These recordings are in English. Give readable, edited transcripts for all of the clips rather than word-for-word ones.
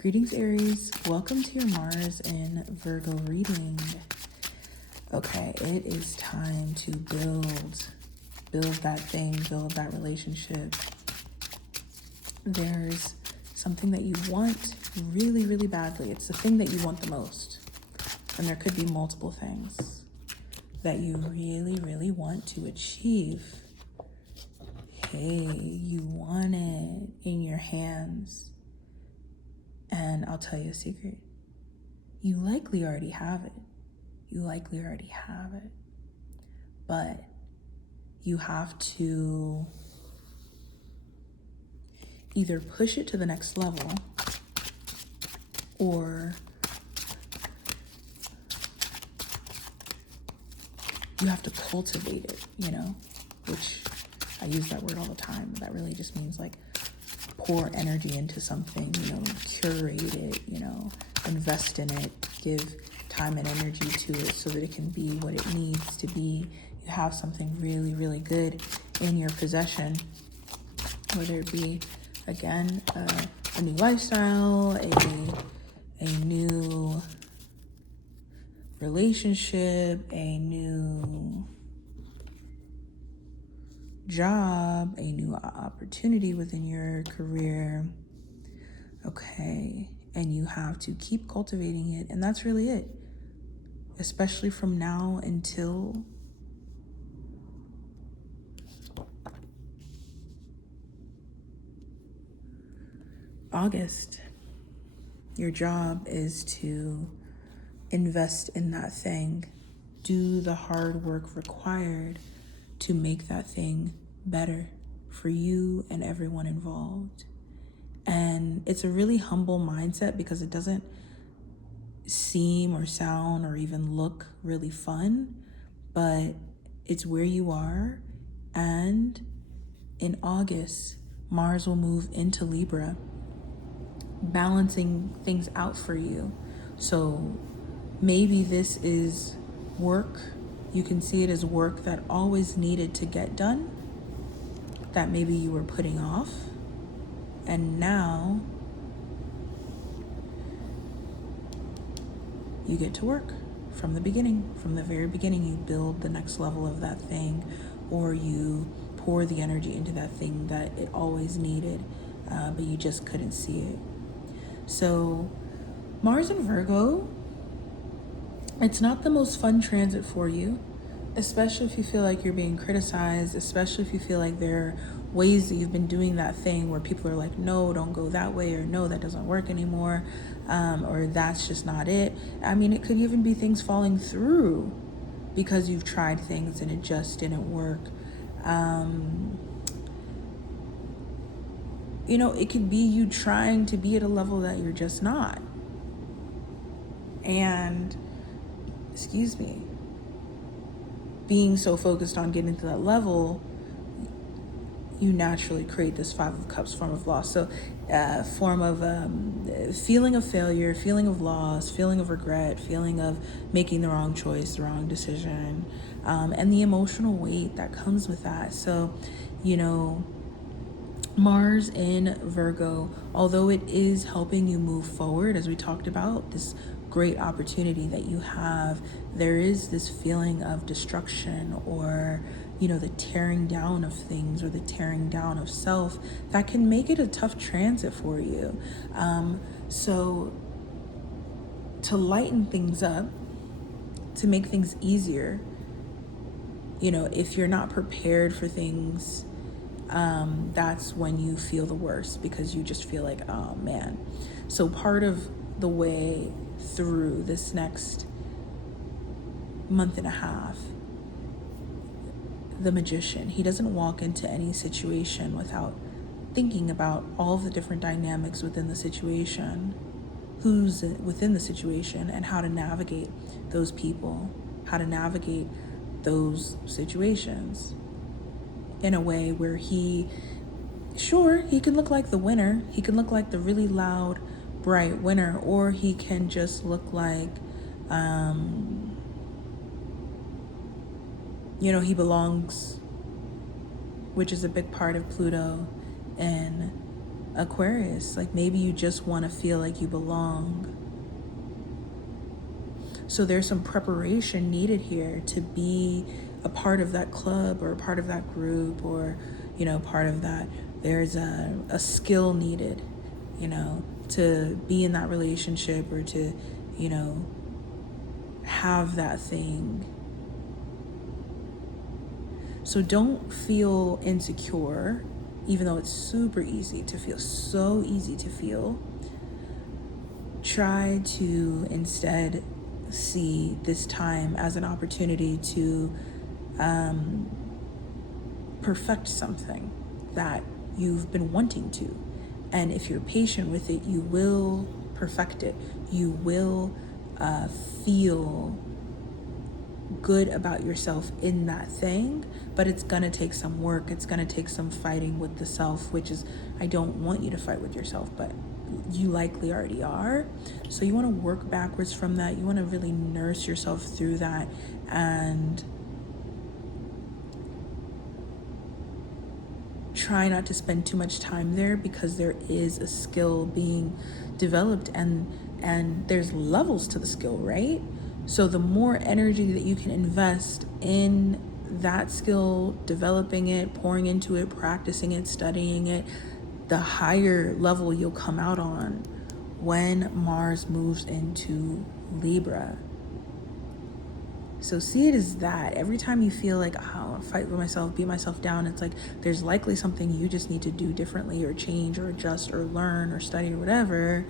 Greetings, Aries. Welcome to your Mars in Virgo reading. Okay, it is time to build that thing, build that relationship. There's something that you want really, really badly. It's the thing that you want the most. And there could be multiple things that you really, really want to achieve. Hey, you want it in your hands. And I'll tell you a secret. You likely already have it. But you have to either push it to the next level or you have to cultivate it, which I use that word all the time. That really just means like pour energy into something, curate it, invest in it, give time and energy to it so that it can be what it needs to be. You have something really, really good in your possession, whether it be, again, a new lifestyle, a new relationship, a new job, a new opportunity within your career. Okay, and you have to keep cultivating it, and that's really it, especially from now until August. Your job is to invest in that thing, do the hard work required to make that thing better for you and everyone involved. And it's a really humble mindset because it doesn't seem or sound or even look really fun, but it's where you are. And in August, Mars will move into Libra, balancing things out for you. So maybe this is work. You can see it as work that always needed to get done, that maybe you were putting off. And now you get to work from the beginning. From the very beginning, you build the next level of that thing, or you pour the energy into that thing that it always needed, but you just couldn't see it. So Mars in Virgo, it's not the most fun transit for you, especially if you feel like you're being criticized, especially if you feel like there are ways that you've been doing that thing where people are like, no, don't go that way, or no, that doesn't work anymore, or that's just not it. I mean, it could even be things falling through because you've tried things and it just didn't work. It could be you trying to be at a level that you're just not. And, being so focused on getting to that level, you naturally create this Five of Cups form of loss. So form of feeling of failure, feeling of loss, feeling of regret, feeling of making the wrong choice, the wrong decision, and the emotional weight that comes with that. So, Mars in Virgo, although it is helping you move forward, as we talked about, this great opportunity that you have, there is this feeling of destruction or, the tearing down of things or the tearing down of self that can make it a tough transit for you. So to lighten things up, to make things easier, if you're not prepared for things, that's when you feel the worst because you just feel like, oh man. So part of the way through this next month and a half, the Magician, he doesn't walk into any situation without thinking about all of the different dynamics within the situation, who's within the situation, and how to navigate those people, how to navigate those situations in a way where he can look like the winner. He can look like the really loud, bright winner, or he can just look like, he belongs, which is a big part of Pluto in Aquarius, like maybe you just want to feel like you belong. So there's some preparation needed here to be a part of that club or a part of that group, or, part of that. There's a skill needed, to be in that relationship, or to, have that thing. So don't feel insecure, even though it's super easy to feel, so easy to feel. Try to instead see this time as an opportunity to perfect something that you've been wanting to. And if you're patient with it, you will perfect it. You will feel good about yourself in that thing, but it's gonna take some work. It's gonna take some fighting with the self, which is, I don't want you to fight with yourself, but you likely already are. So you want to work backwards from that. You want to really nurse yourself through that, and try not to spend too much time there, because there is a skill being developed, and there's levels to the skill, right? So the more energy that you can invest in that skill, developing it, pouring into it, practicing it, studying it, the higher level you'll come out on when Mars moves into Libra. So see it as that. Every time you feel like, oh, I'll fight with myself, beat myself down, it's like there's likely something you just need to do differently, or change, or adjust, or learn, or study, or whatever.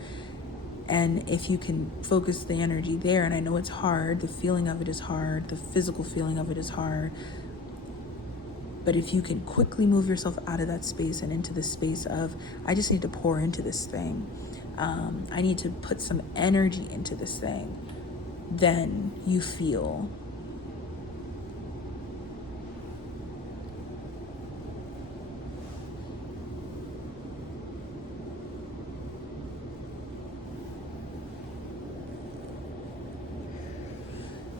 And if you can focus the energy there, and I know it's hard, the feeling of it is hard, the physical feeling of it is hard, but if you can quickly move yourself out of that space and into the space of, I just need to pour into this thing, I need to put some energy into this thing, then you feel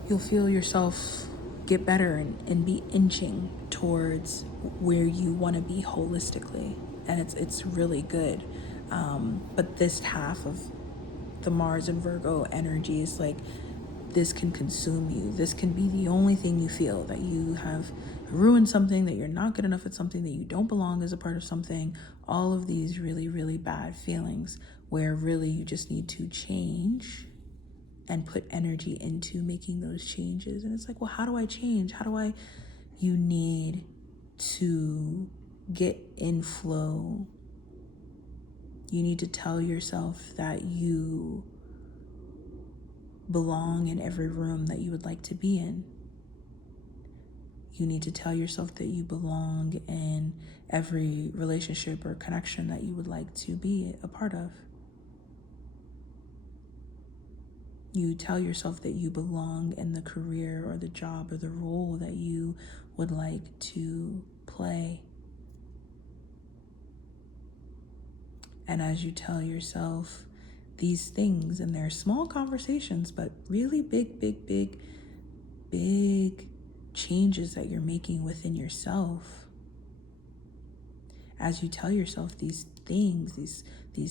you'll feel yourself get better, and be inching towards where you want to be holistically, and it's really good. But this half of the Mars and Virgo energy is like, this can consume you. This can be the only thing you feel, that you have ruined something, that you're not good enough at something, that you don't belong as a part of something. All of these really, really bad feelings, where really you just need to change and put energy into making those changes. And it's like, well, how do I change? You need to get in flow. You need to tell yourself that you belong in every room that you would like to be in. You need to tell yourself that you belong in every relationship or connection that you would like to be a part of. You tell yourself that you belong in the career or the job or the role that you would like to play. And as you tell yourself these things, and they're small conversations, but really big, big, big, big changes that you're making within yourself. As you tell yourself these things, these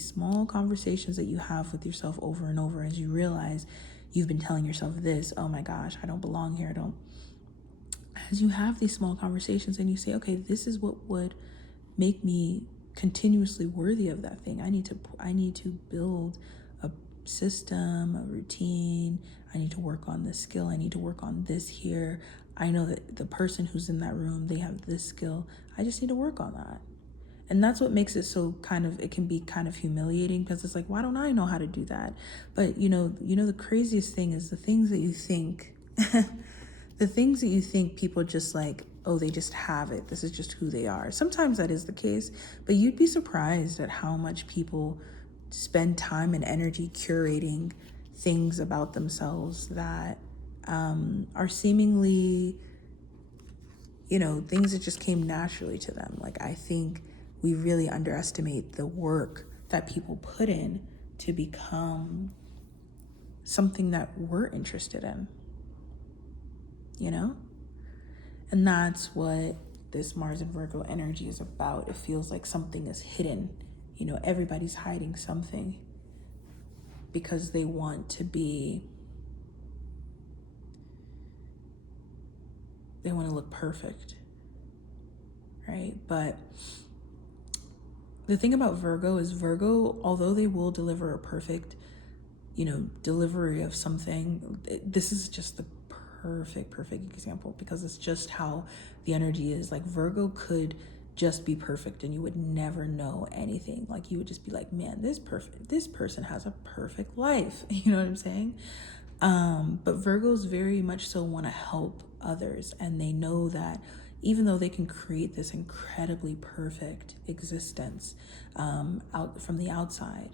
small conversations that you have with yourself over and over, as you realize you've been telling yourself this, oh my gosh, I don't belong here, as you have these small conversations and you say, okay, this is what would make me continuously worthy of that thing. I need to build a system, a routine. I need to work on this skill. I need to work on this here. I know that the person who's in that room, they have this skill. I just need to work on that. And that's what makes it so it can be kind of humiliating, because it's like, why don't I know how to do that? But the craziest thing is the things that you think, the things that you think people just like, oh, they just have it. This is just who they are. Sometimes that is the case, but you'd be surprised at how much people spend time and energy curating things about themselves that are seemingly, things that just came naturally to them. Like, I think we really underestimate the work that people put in to become something that we're interested in, And that's what this Mars and Virgo energy is about. It feels like something is hidden, everybody's hiding something because they want to look perfect, right? But the thing about Virgo is although they will deliver a perfect, delivery of something, this is just the perfect example because it's just how the energy is. Like Virgo could just be perfect and you would never know anything. Like you would just be like, man, this person has a perfect life. You know what I'm saying? But Virgos very much so want to help others, and they know that even though they can create this incredibly perfect existence out from the outside,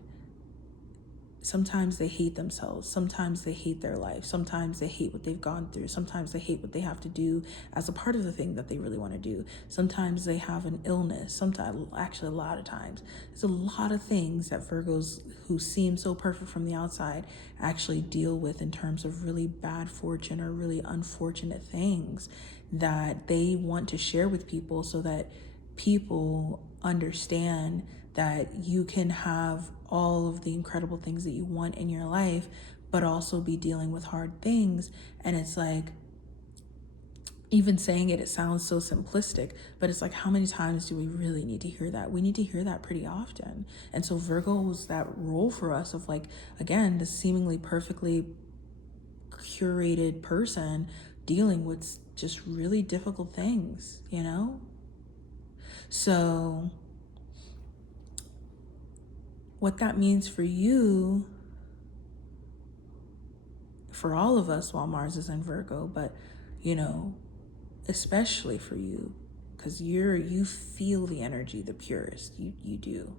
sometimes they hate themselves, sometimes they hate their life, sometimes they hate what they've gone through, sometimes they hate what they have to do as a part of the thing that they really want to do, sometimes they have an illness, sometimes, actually a lot of times, there's a lot of things that Virgos who seem so perfect from the outside actually deal with in terms of really bad fortune or really unfortunate things that they want to share with people so that people understand that you can have all of the incredible things that you want in your life, but also be dealing with hard things. And it's like, even saying it sounds so simplistic, but it's like, how many times do we really need to hear that? We need to hear that pretty often. And so Virgo was that role for us of like, again, this seemingly perfectly curated person dealing with just really difficult things, So what that means for you, for all of us while Mars is in Virgo, but especially for you, because you feel the energy the purest. You do.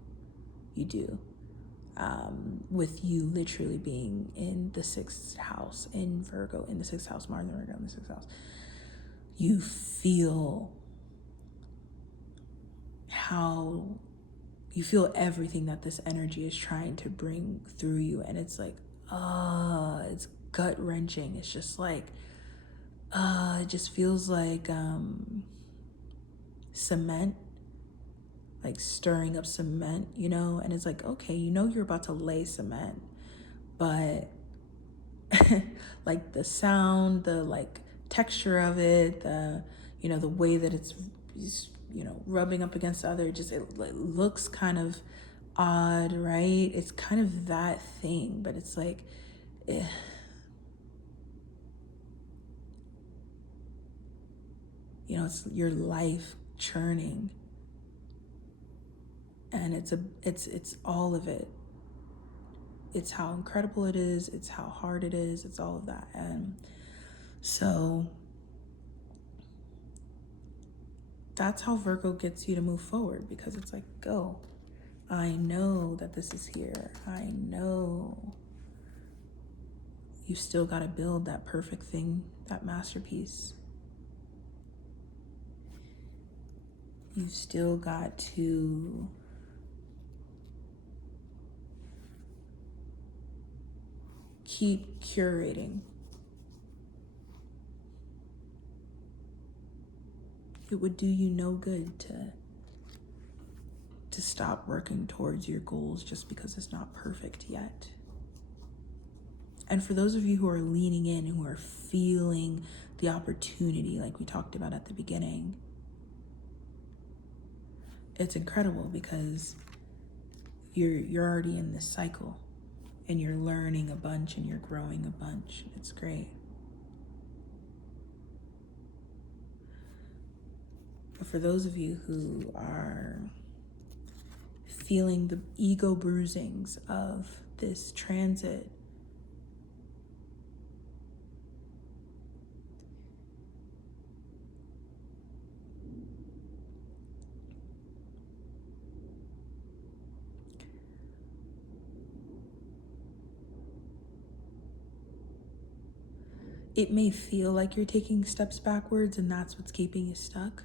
With you literally being in the 6th house in Virgo, in the 6th house, Mars and Virgo in the 6th house, you feel everything that this energy is trying to bring through you. And it's like, it's gut wrenching. It's just like, it just feels like cement, like stirring up cement, and it's like, okay, you're about to lay cement, but like the sound, the like texture of it, the way that it's rubbing up against the other, just it looks kind of odd, right? It's kind of that thing, but it's like it's your life churning, and it's all of it. It's how incredible it is, it's how hard it is, it's all of that. And so that's how Virgo gets you to move forward, because it's like, go. I know that this is here. I know you still got to build that perfect thing, that masterpiece. You've still got to keep curating. It would do you no good to stop working towards your goals just because it's not perfect yet. And for those of you who are leaning in and who are feeling the opportunity, like we talked about at the beginning, it's incredible because you're already in this cycle and you're learning a bunch and you're growing a bunch. It's great. But for those of you who are feeling the ego bruisings of this transit, it may feel like you're taking steps backwards and that's what's keeping you stuck.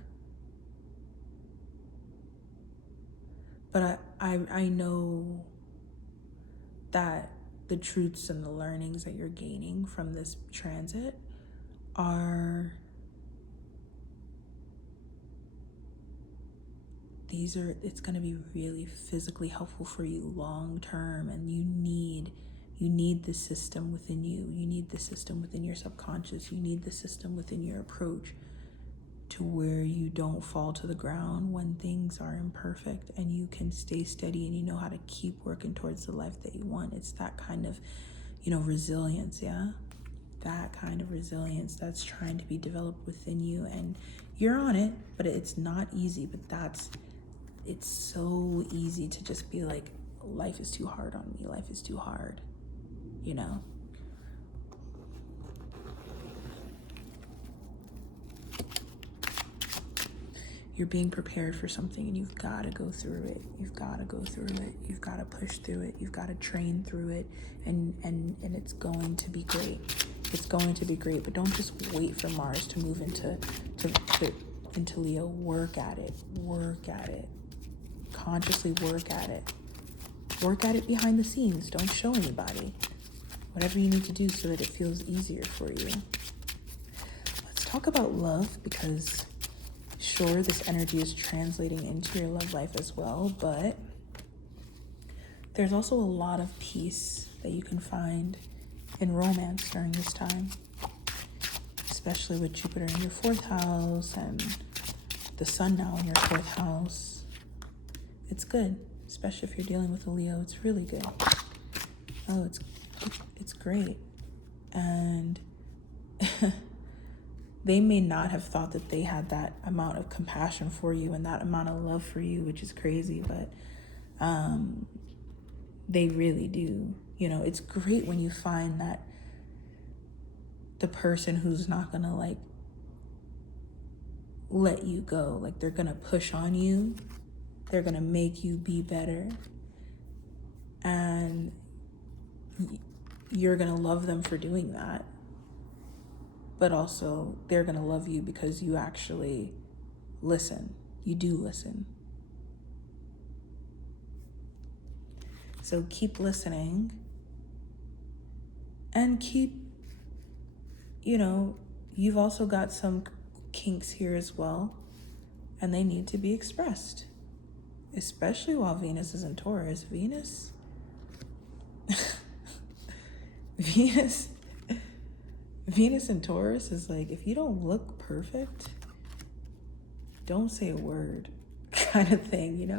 But I know that the truths and the learnings that you're gaining from this transit it's going to be really physically helpful for you long term, and you need the system within you. You need the system within your subconscious. You need the system within your approach to where you don't fall to the ground when things are imperfect, and you can stay steady, and you know how to keep working towards the life that you want. It's that kind of, resilience, yeah? That kind of resilience that's trying to be developed within you, and you're on it, but it's not easy. But it's so easy to just be like, life is too hard on me. Life is too hard, You're being prepared for something, and you've got to go through it. You've got to go through it. You've got to push through it. You've got to train through it, and it's going to be great. It's going to be great, but don't just wait for Mars to move into Leo. Work at it. Work at it. Consciously work at it. Work at it behind the scenes. Don't show anybody. Whatever you need to do so that it feels easier for you. Let's talk about love, because sure, this energy is translating into your love life as well, but there's also a lot of peace that you can find in romance during this time, especially with Jupiter in your 4th house and the sun now in your 4th house. It's good, especially if you're dealing with a Leo. It's really good. Oh, it's great. And they may not have thought that they had that amount of compassion for you and that amount of love for you, which is crazy, but they really do. It's great when you find that the person who's not gonna let you go, they're gonna push on you, they're gonna make you be better, and you're gonna love them for doing that. But also, they're going to love you because you actually listen. You do listen. So keep listening. And keep, you've also got some kinks here as well. And they need to be expressed. Especially while Venus is in Taurus. Venus in Taurus is if you don't look perfect, don't say a word kind of thing,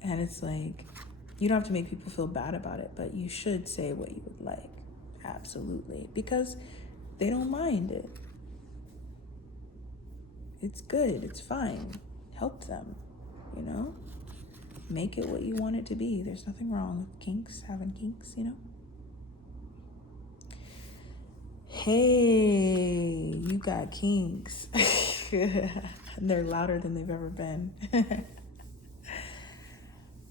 And it's you don't have to make people feel bad about it, but you should say what you would like. Absolutely. Because they don't mind it. It's good. It's fine. Help them, Make it what you want it to be. There's nothing wrong with having kinks, Hey, you got kinks. And they're louder than they've ever been.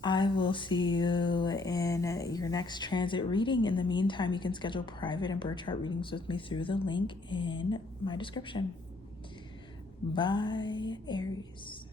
I will see you in your next transit reading. In the meantime, you can schedule private and birth chart readings with me through the link in my description. Bye, Aries.